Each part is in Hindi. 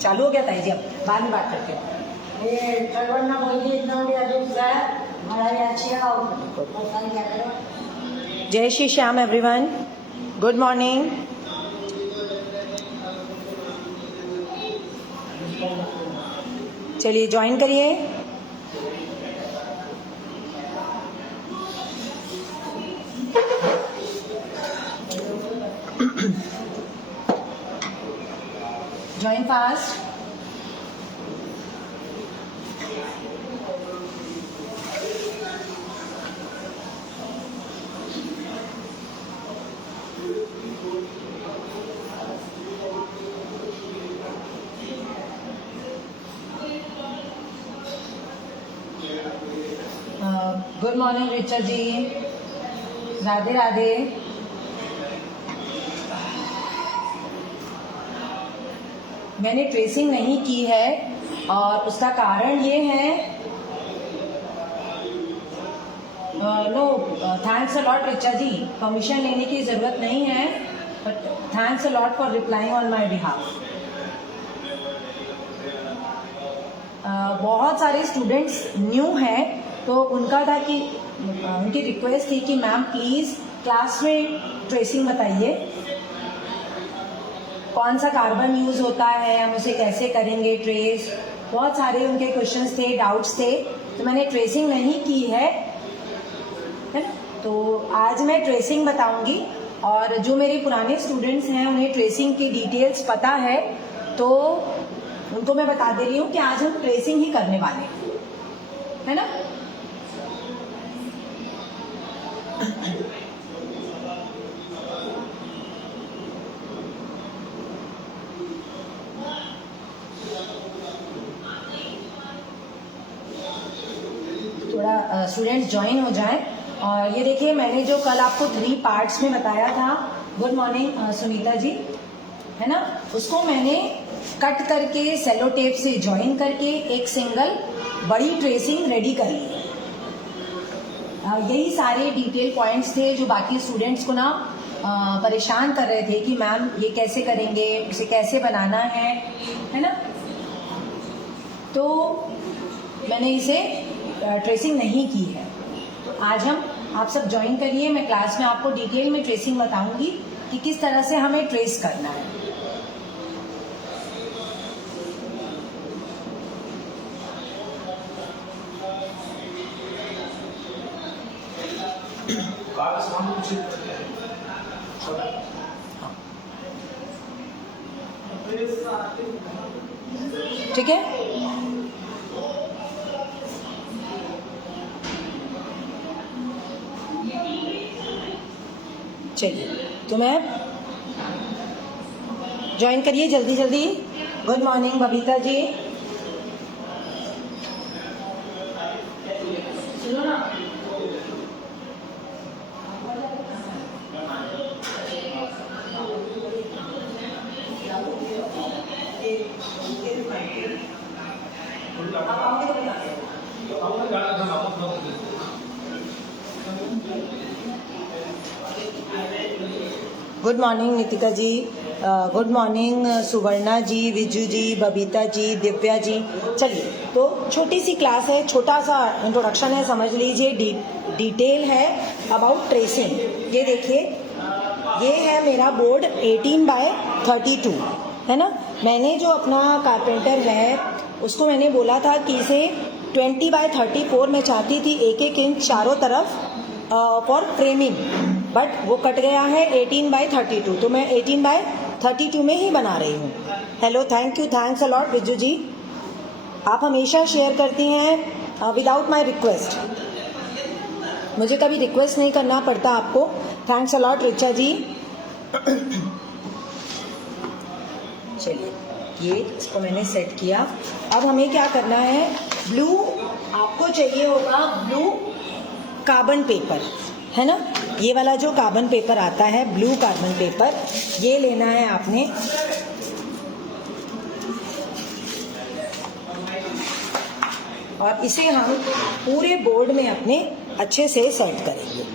चालू हो गया ताई जी, अब बाद में बात करते हैं. जय Shri Shyam everyone, good morning. चलिए ज्वाइन करिए. Join fast. Good morning Richa ji, Radhe Radhe. मैंने ट्रेसिंग नहीं की है और उसका कारण ये है. No thanks a lot Richa ji, permission लेने की ज़रूरत नहीं है, but thanks a lot for replying on my behalf. बहुत सारे स्टूडेंट्स न्यू हैं, तो उनका था कि उनकी रिक्वेस्ट थी कि मैम प्लीज़ क्लास में ट्रेसिंग बताइए, कौन सा कार्बन यूज़ होता है, हम उसे कैसे करेंगे ट्रेस. बहुत सारे उनके क्वेश्चंस थे, डाउट्स थे, तो मैंने ट्रेसिंग नहीं की है ना. तो आज मैं ट्रेसिंग बताऊंगी, और जो मेरे पुराने स्टूडेंट्स हैं उन्हें ट्रेसिंग की डिटेल्स पता है, तो उनको मैं बता दे रही हूँ कि आज हम ट्रेसिंग ही करने वाले हैं, है ना. थोड़ा स्टूडेंट्स ज्वाइन हो जाएं. और ये देखिए, मैंने जो कल आपको 3 पार्ट्स में बताया था, गुड मॉर्निंग सुनीता जी, है ना, उसको मैंने कट करके सेलो टेप से ज्वाइन करके एक सिंगल बड़ी ट्रेसिंग रेडी कर ली. यही सारे डिटेल पॉइंट्स थे जो बाकी स्टूडेंट्स को ना परेशान कर रहे थे कि मैम ये कैसे करेंगे, उसे कैसे बनाना है ना. तो मैंने इसे ट्रेसिंग नहीं की है. तो आज हम आप सब ज्वाइन करिए, मैं क्लास में आपको डिटेल में ट्रेसिंग बताऊंगी कि किस तरह से हमें ट्रेस करना है. ठीक है. चलिए, तो मैं ज्वाइन करिए जल्दी जल्दी. Good morning Babita ji. सुनो ना, गुड मॉर्निंग नितिका जी, गुड मॉर्निंग सुवर्णा जी, विजू जी, बबीता जी, दिव्या जी. चलिए, तो छोटी सी क्लास है, छोटा सा इंट्रोडक्शन है, समझ लीजिए. डिटेल है अबाउट ट्रेसिंग. ये देखिए, ये है मेरा बोर्ड 18/32, है ना. मैंने जो अपना कारपेंटर है उसको मैंने बोला था कि इसे 20/34 में चाहती थी, एक एक इंच चारों तरफ फॉर फ्रेमिंग, बट वो कट गया है 18/32, तो मैं 18/32 में ही बना रही हूँ. Hello, thank you, thanks a lot Viju ji. आप हमेशा शेयर करती हैं विदाउट माय रिक्वेस्ट, मुझे कभी रिक्वेस्ट नहीं करना पड़ता आपको. थैंक्स अ लॉट रिचा जी. चलिए, ये इसको मैंने सेट किया. अब हमें क्या करना है, ब्लू आपको चाहिए होगा, ब्लू कार्बन पेपर, है ना. ये वाला जो कार्बन पेपर आता है, ब्लू कार्बन पेपर, ये लेना है आपने. और इसे हम पूरे बोर्ड में अपने अच्छे से सेट करेंगे.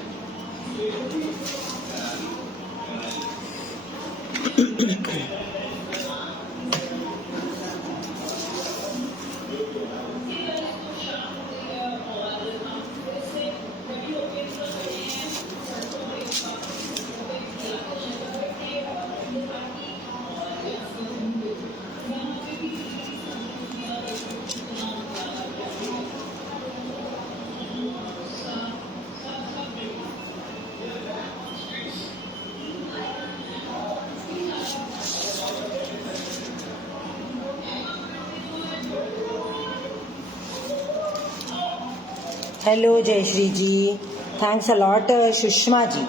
Hello Jayashree ji, thanks a lot Sushma ji.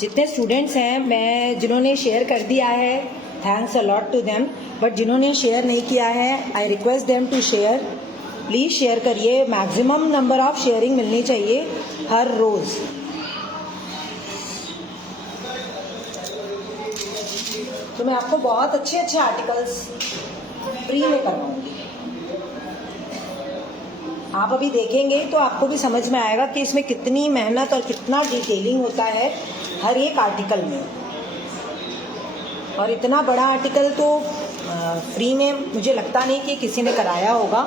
जितने स्टूडेंट्स हैं मैं जिन्होंने शेयर कर दिया है, thanks a lot to them, but जिन्होंने शेयर नहीं किया है I request them to share. Please share करिए, मैक्सिमम नंबर ऑफ शेयरिंग मिलनी चाहिए हर रोज़। तो मैं आपको बहुत अच्छे अच्छे आर्टिकल्स फ्री में करवाऊंगी। आप अभी देखेंगे तो आपको भी समझ में आएगा कि इसमें कितनी मेहनत और कितना डिटेलिंग होता है हर एक आर्टिकल में। और इतना बड़ा आर्टिकल तो फ्री में मुझे लगता नहीं कि किसी ने कराया होगा।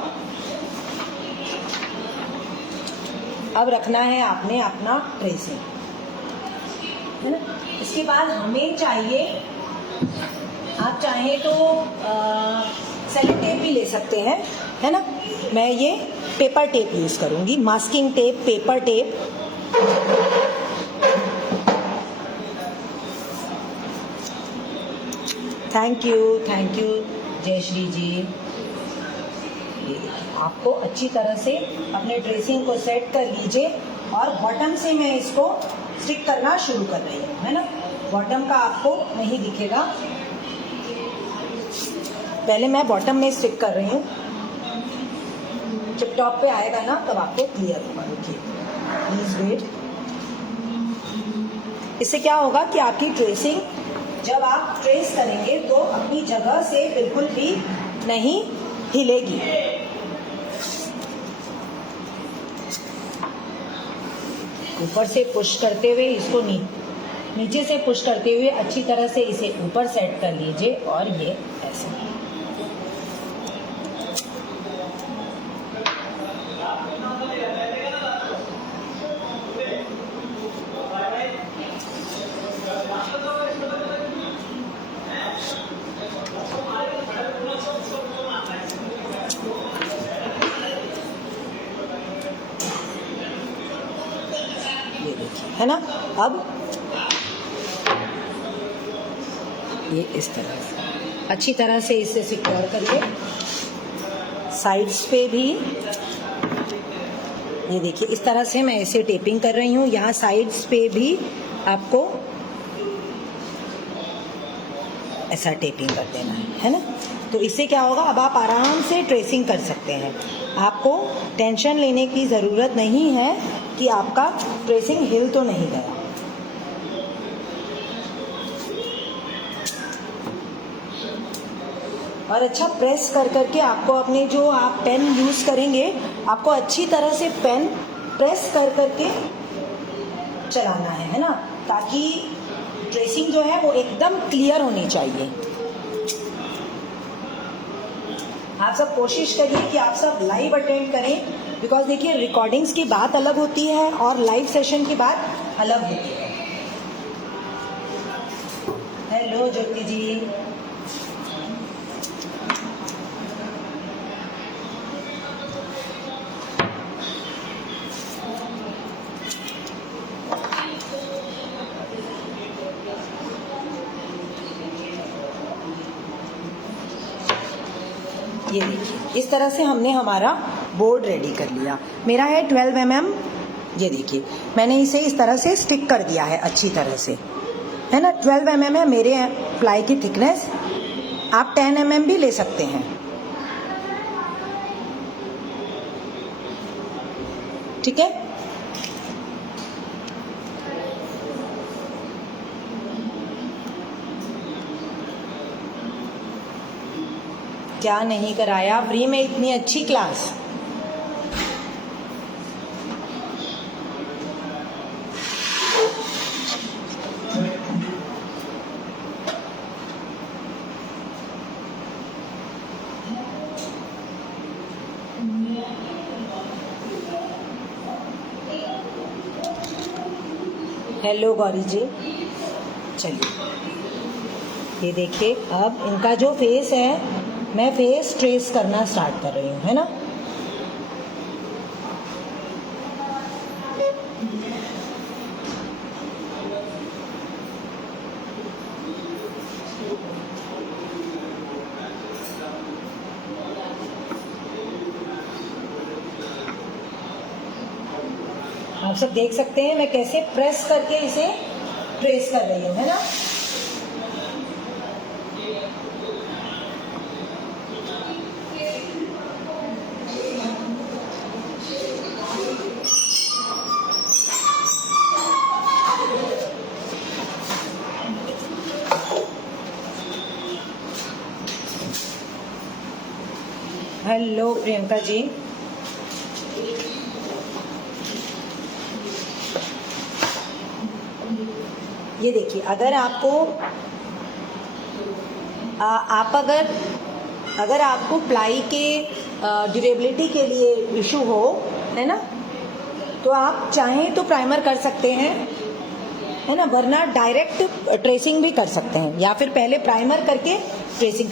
अब रखना है आपने अपना ट्रेसिंग, है ना। इसके बाद हमें चाहिए, आप चाहें तो सेलो टेप भी ले सकते हैं, है ना। मैं ये पेपर टेप यूज़ करूँगी, masking tape, paper tape. Thank you Jayashree ji. आपको अच्छी तरह से अपने ड्रेसिंग को सेट कर लीजिए और बॉटम से मैं इसको स्टिक करना शुरू कर रही हूँ, है ना। बॉटम का आपको नहीं दिखेगा, पहले मैं बॉटम में स्टिक कर रही हूँ। जब टॉप पे आएगा ना तब आपको क्लियर होगा। देखिए, प्लीज वेट। इससे क्या होगा कि आपकी ट्रेसिंग जब आप ट्रेस करेंगे तो अपनी जगह से बिल्कुल भी नहीं हिलेगी। ऊपर से पुश करते हुए इसको नीचे से पुश करते हुए अच्छी तरह से इसे ऊपर सेट कर लीजिए और ये ऐसे। है ना। अब ये इस तरह से अच्छी तरह से इसे सिक्योर करिए। साइड्स पे भी ये देखिए, इस तरह से मैं इसे टेपिंग कर रही हूँ। यहाँ साइड्स पे भी आपको ऐसा टेपिंग कर देना है ना। तो इससे क्या होगा, अब आप आराम से ट्रेसिंग कर सकते हैं। आपको टेंशन लेने की ज़रूरत नहीं है कि आपका ट्रेसिंग हिल तो नहीं गया। और अच्छा प्रेस कर करके आपको अपने जो आप पेन यूज़ करेंगे, आपको अच्छी तरह से पेन प्रेस कर करके चलाना है ना, ताकि ट्रेसिंग जो है वो एकदम क्लियर होनी चाहिए। आप सब कोशिश करिए कि आप सब लाइव अटेंड करें, बिकॉज देखिए रिकॉर्डिंग्स की बात अलग होती है और लाइव सेशन की बात अलग होती है। हेलो ज्योति जी। ये देखिए, इस तरह से हमने हमारा बोर्ड रेडी कर लिया। मेरा है 12 mm। ये देखिए, मैंने इसे इस तरह से स्टिक कर दिया है अच्छी तरह से, है ना। 12 mm है मेरे प्लाई की थिकनेस। आप 10 mm भी ले सकते हैं, ठीक है। क्या नहीं कराया फ्री में इतनी अच्छी क्लास। हेलो गौरी जी। चलिए, ये देखिए, अब इनका जो फेस है मैं फेस ट्रेस करना स्टार्ट कर रही हूँ, है ना। सब देख सकते हैं मैं कैसे प्रेस करके इसे ट्रेस कर रही हूँ, है ना। हेलो प्रियंका जी, ये देखिए, अगर आपको आप अगर आपको प्लाई के ड्यूरेबिलिटी के लिए इशू हो, है ना, तो आप चाहें तो प्राइमर कर सकते हैं, है ना, वरना डायरेक्ट ट्रेसिंग भी कर सकते हैं या फिर पहले प्राइमर करके ट्रेसिंग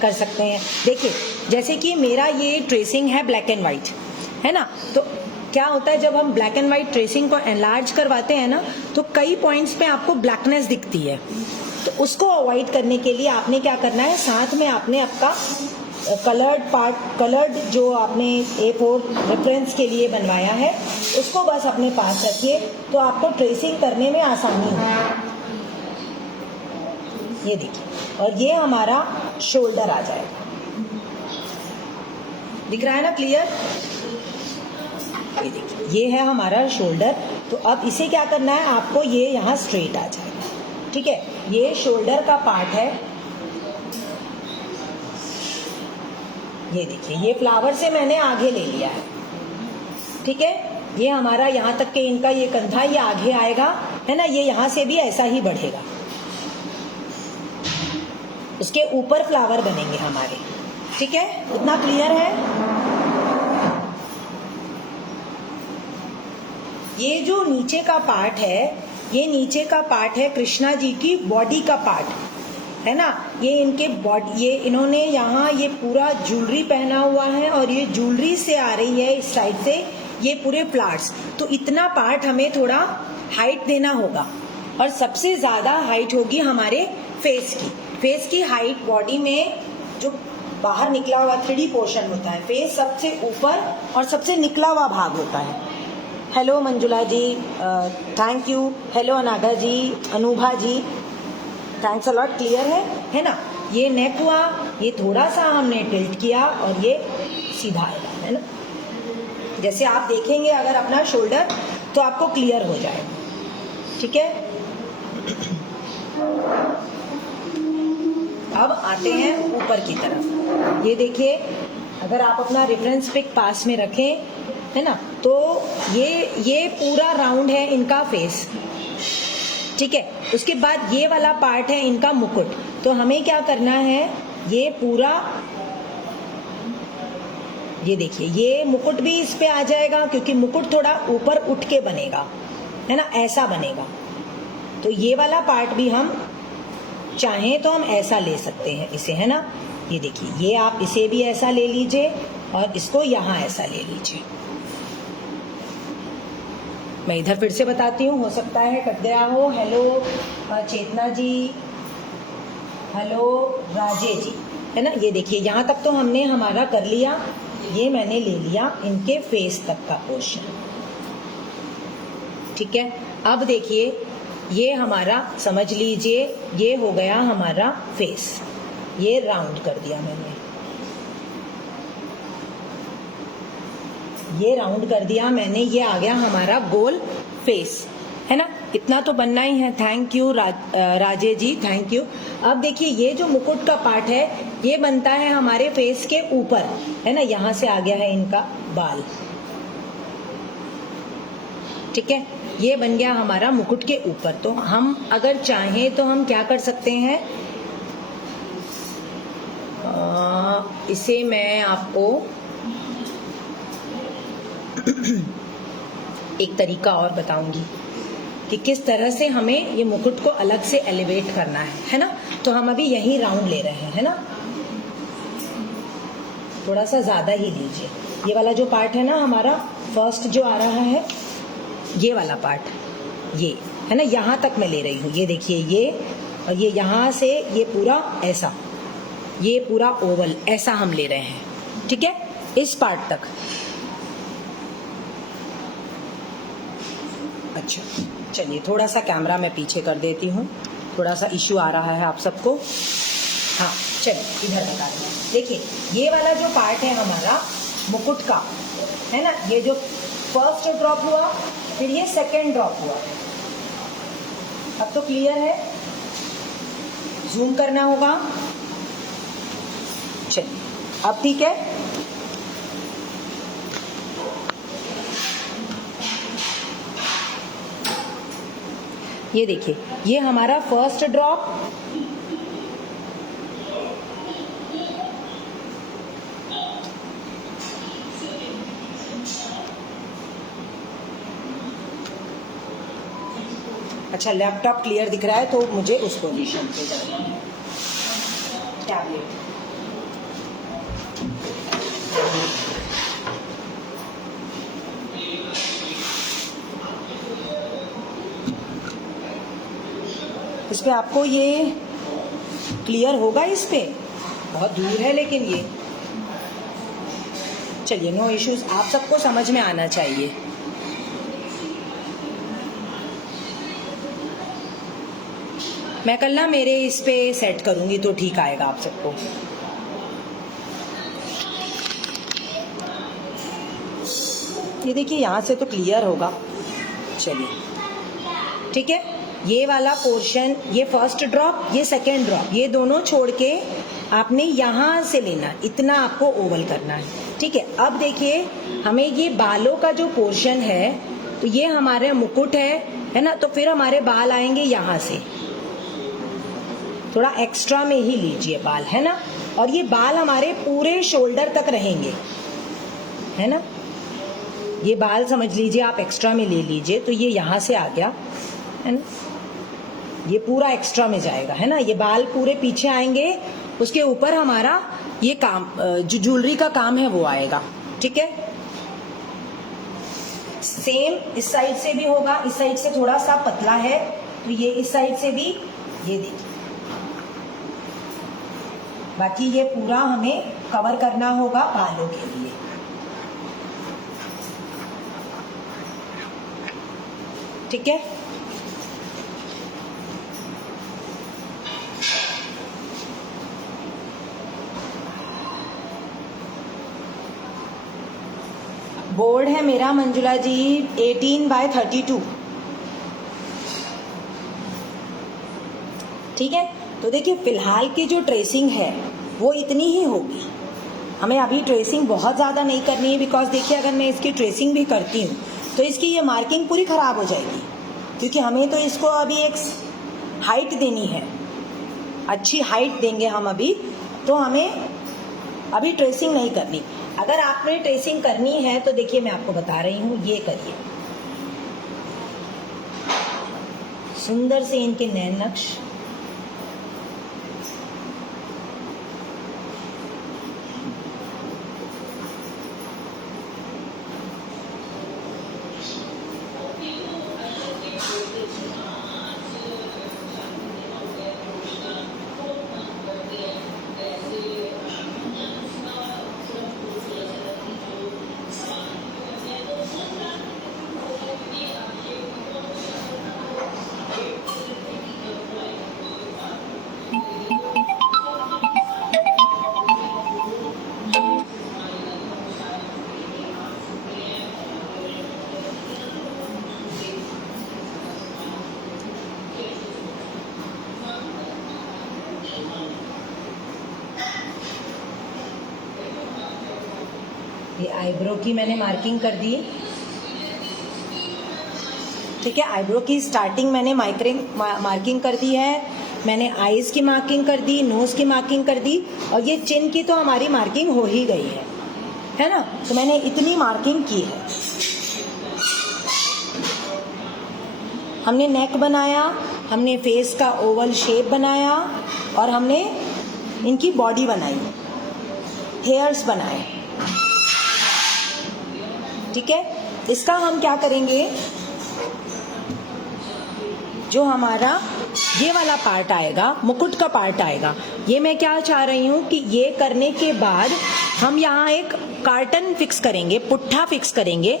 कर सकते हैं। देखिए, जैसे कि मेरा ये ट्रेसिंग है ब्लैक एंड वाइट, है ना, तो क्या होता है जब हम ब्लैक एंड वाइट ट्रेसिंग को एनलार्ज करवाते हैं ना, तो कई पॉइंट्स पे आपको ब्लैकनेस दिखती है, तो उसको अवॉइड करने के लिए आपने क्या करना है, साथ में आपने आपका कलर्ड जो आपने A4 रेफरेंस के लिए बनवाया है उसको बस अपने पास रखिए, तो आपको ट्रेसिंग करने में आसानी हो। ये देखिए, और ये हमारा शोल्डर आ जाएगा, दिख रहा है ना क्लियर। ये देखिए, ये है हमारा शोल्डर। तो अब इसे क्या करना है आपको, ये यहाँ स्ट्रेट आ जाएगा, ठीक है। ये शोल्डर का पार्ट है, ये देखिए, ये फ्लावर से मैंने आगे ले लिया है, ठीक है। ये हमारा यहाँ तक के इनका ये कंधा ये आगे आएगा, है ना, ये यहाँ से भी ऐसा ही बढ़ेगा, उसके ऊपर फ्लावर बनेंगे हमारे, ठीक है। इतना क्लियर है। ये जो नीचे का पार्ट है, ये नीचे का पार्ट है कृष्णा जी की बॉडी का पार्ट, है ना। ये इनके बॉडी, ये इन्होंने यहाँ ये पूरा ज्वेलरी पहना हुआ है और ये ज्वेलरी से आ रही है इस साइड से ये पूरे फ्लावर्स, तो इतना पार्ट हमें थोड़ा हाइट देना होगा। और सबसे ज्यादा हाइट होगी हमारे फेस की हाइट, बॉडी में जो बाहर निकला हुआ 3D पोर्शन होता है, फेस सबसे ऊपर और सबसे निकला हुआ भाग होता है। Hello Manjula ji, thank you. Hello Anaga ji, Anubha ji, thanks a lot. Clear है ना। ये नेक हुआ, ये थोड़ा सा हमने टिल्ट किया और ये सीधा आएगा, है ना। जैसे आप देखेंगे अगर अपना शोल्डर तो आपको क्लियर हो जाएगा, ठीक है। अब आते हैं ऊपर की तरफ। ये देखिए, अगर आप अपना रेफरेंस पिक पास में रखें, है ना, तो ये पूरा राउंड है इनका फेस, ठीक है। उसके बाद ये वाला पार्ट है इनका मुकुट। तो हमें क्या करना है, ये पूरा, ये देखिए, ये मुकुट भी इस पे आ जाएगा क्योंकि मुकुट थोड़ा ऊपर उठ के बनेगा, है ना, ऐसा बनेगा। तो ये वाला पार्ट भी हम चाहें तो हम ऐसा ले सकते हैं इसे, है ना। ये देखिए, ये आप इसे भी ऐसा ले लीजिए और इसको यहाँ ऐसा ले लीजिए। मैं इधर फिर से बताती हूँ, हो सकता है कट गया हो। हेलो चेतना जी, हेलो राजे जी, है ना। ये देखिए, यहाँ तक तो हमने हमारा कर लिया, ये मैंने ले लिया इनके फेस तक का पोर्शन, ठीक है। अब देखिए, ये हमारा समझ लीजिए, ये हो गया हमारा फेस, ये राउंड कर दिया मैंने, ये राउंड कर दिया मैंने, ये आ गया हमारा गोल फेस, है ना। इतना तो बनना ही है। Thank you Raje ji, thank you. अब देखिए, ये जो मुकुट का पार्ट है ये बनता है हमारे फेस के ऊपर, है ना, यहाँ से आ गया है इनका बाल, ठीक है। ये बन गया हमारा मुकुट के ऊपर। तो हम अगर चाहें तो हम क्या कर सकते हैं, इसे मैं आपको एक तरीका और बताऊंगी कि किस तरह से हमें ये मुकुट को अलग से एलिवेट करना है ना। तो हम अभी यही राउंड ले रहे हैं, है ना, थोड़ा सा ज्यादा ही लीजिए। ये वाला जो पार्ट है ना हमारा फर्स्ट जो आ रहा है, ये वाला पार्ट, ये है ना, यहाँ तक मैं ले रही हूँ। ये देखिए, ये और ये यहाँ से ये पूरा ऐसा, ये पूरा ओवल ऐसा हम ले रहे हैं, ठीक है, इस पार्ट तक। अच्छा चलिए, थोड़ा सा कैमरा मैं पीछे कर देती हूँ, थोड़ा सा इश्यू आ रहा है आप सबको। हाँ चलिए, इधर बता रहे हैं। देखिए ये वाला जो पार्ट है हमारा मुकुट का, है ना, ये जो फर्स्ट ड्रॉप हुआ, फिर ये सेकेंड ड्रॉप हुआ। अब तो क्लियर है? जूम करना होगा। चलिए अब ठीक है। ये देखिए, ये हमारा फर्स्ट ड्रॉप, अच्छा लैपटॉप क्लियर दिख रहा है तो मुझे उस पोजीशन पे जाना है। टैबलेट इस पे आपको ये क्लियर होगा? इस पे बहुत दूर है लेकिन ये, चलिए नो इश्यूज, आप सबको समझ में आना चाहिए। मैं कल ना मेरे इस पे सेट करूंगी तो ठीक आएगा आप सबको। ये देखिए यहाँ से तो क्लियर होगा। चलिए ठीक है, ये वाला पोर्शन, ये फर्स्ट ड्रॉप, ये सेकेंड ड्रॉप, ये दोनों छोड़ के आपने यहाँ से लेना, इतना आपको ओवल करना है। ठीक है, अब देखिए हमें ये बालों का जो पोर्शन है, तो ये हमारे मुकुट है ना, तो फिर हमारे बाल आएंगे यहाँ से, थोड़ा एक्स्ट्रा में ही लीजिए बाल, है ना, और ये बाल हमारे पूरे शोल्डर तक रहेंगे, है ना, ये बाल समझ लीजिए आप एक्स्ट्रा में ले लीजिए, तो ये यहाँ से आ गया, है ना, ये पूरा एक्स्ट्रा में जाएगा, है ना, ये बाल पूरे पीछे आएंगे, उसके ऊपर हमारा ये काम, जो ज्वेलरी का काम है वो आएगा। ठीक है, सेम इस साइड से भी होगा, इस साइड से थोड़ा सा पतला है तो ये इस साइड से भी, ये देखिए, बाकी ये पूरा हमें कवर करना होगा बालों के लिए। ठीक है, बोर्ड है मेरा मंजुला जी 18/32। ठीक है, तो देखिए फिलहाल की जो ट्रेसिंग है वो इतनी ही होगी, हमें अभी ट्रेसिंग बहुत ज़्यादा नहीं करनी है, बिकॉज देखिए अगर मैं इसकी ट्रेसिंग भी करती हूँ तो इसकी ये मार्किंग पूरी ख़राब हो जाएगी, क्योंकि हमें तो इसको अभी एक हाइट देनी है, अच्छी हाइट देंगे हम अभी, तो हमें अभी ट्रेसिंग नहीं करनी। अगर आपने ट्रेसिंग करनी है तो देखिए मैं आपको बता रही हूँ, ये करिए, सुंदर से इनके नैन नक्श, ये आईब्रो की मैंने मार्किंग कर दी। ठीक है, आईब्रो की स्टार्टिंग मैंने मार्किंग कर दी है, मैंने आईज की मार्किंग कर दी, नोज की मार्किंग कर दी, और ये चिन की तो हमारी मार्किंग हो ही गई है ना, तो मैंने इतनी मार्किंग की है। हमने नेक बनाया, हमने फेस का ओवल शेप बनाया, और हमने इनकी बॉडी बनाई, हेयर्स बनाए। ठीक है, इसका हम क्या करेंगे, जो हमारा ये वाला पार्ट आएगा, मुकुट का पार्ट आएगा, ये मैं क्या चाह रही हूँ कि ये करने के बाद हम यहाँ एक कार्टन फिक्स करेंगे, पुट्ठा फिक्स करेंगे,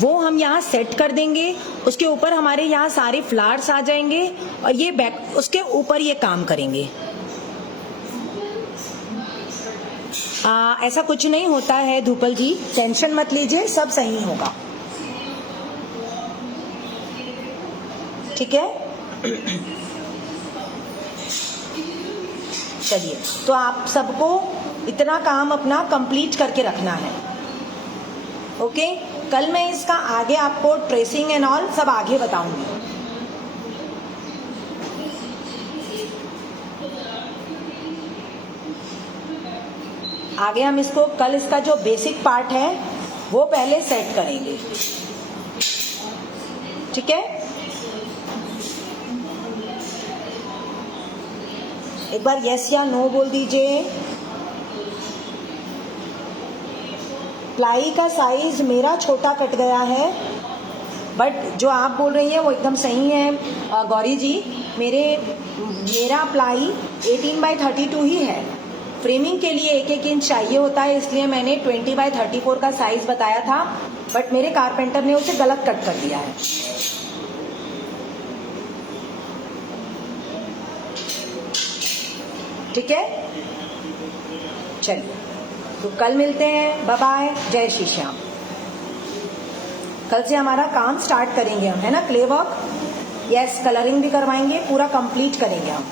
वो हम यहाँ सेट कर देंगे। उसके ऊपर हमारे यहाँ सारे फ्लावर्स आ जाएंगे और ये बैक उसके ऊपर ये काम करेंगे। ऐसा कुछ नहीं होता है धूपल जी, टेंशन मत लीजिए, सब सही होगा, ठीक है। चलिए, तो आप सबको इतना काम अपना कंप्लीट करके रखना है, ओके। कल मैं इसका आगे आपको ट्रेसिंग एंड ऑल सब आगे बताऊंगी। आगे हम इसको कल इसका जो बेसिक पार्ट है वो पहले सेट करेंगे, ठीक है। एक बार यस या नो बोल दीजिए। प्लाई का साइज मेरा छोटा कट गया है, बट जो आप बोल रही हैं वो एकदम सही है गौरी जी। मेरा प्लाई 18/32 ही है। फ्रेमिंग के लिए 1-1 इंच चाहिए होता है, इसलिए मैंने 20/34 का साइज बताया था, बट मेरे कारपेंटर ने उसे गलत कट कर दिया है। ठीक है, चलिए तो कल मिलते हैं, बाय बाय, जय श्री श्याम। कल से हमारा काम स्टार्ट करेंगे हम, है ना, क्ले वर्क, यस, कलरिंग भी करवाएंगे, पूरा कंप्लीट करेंगे हम।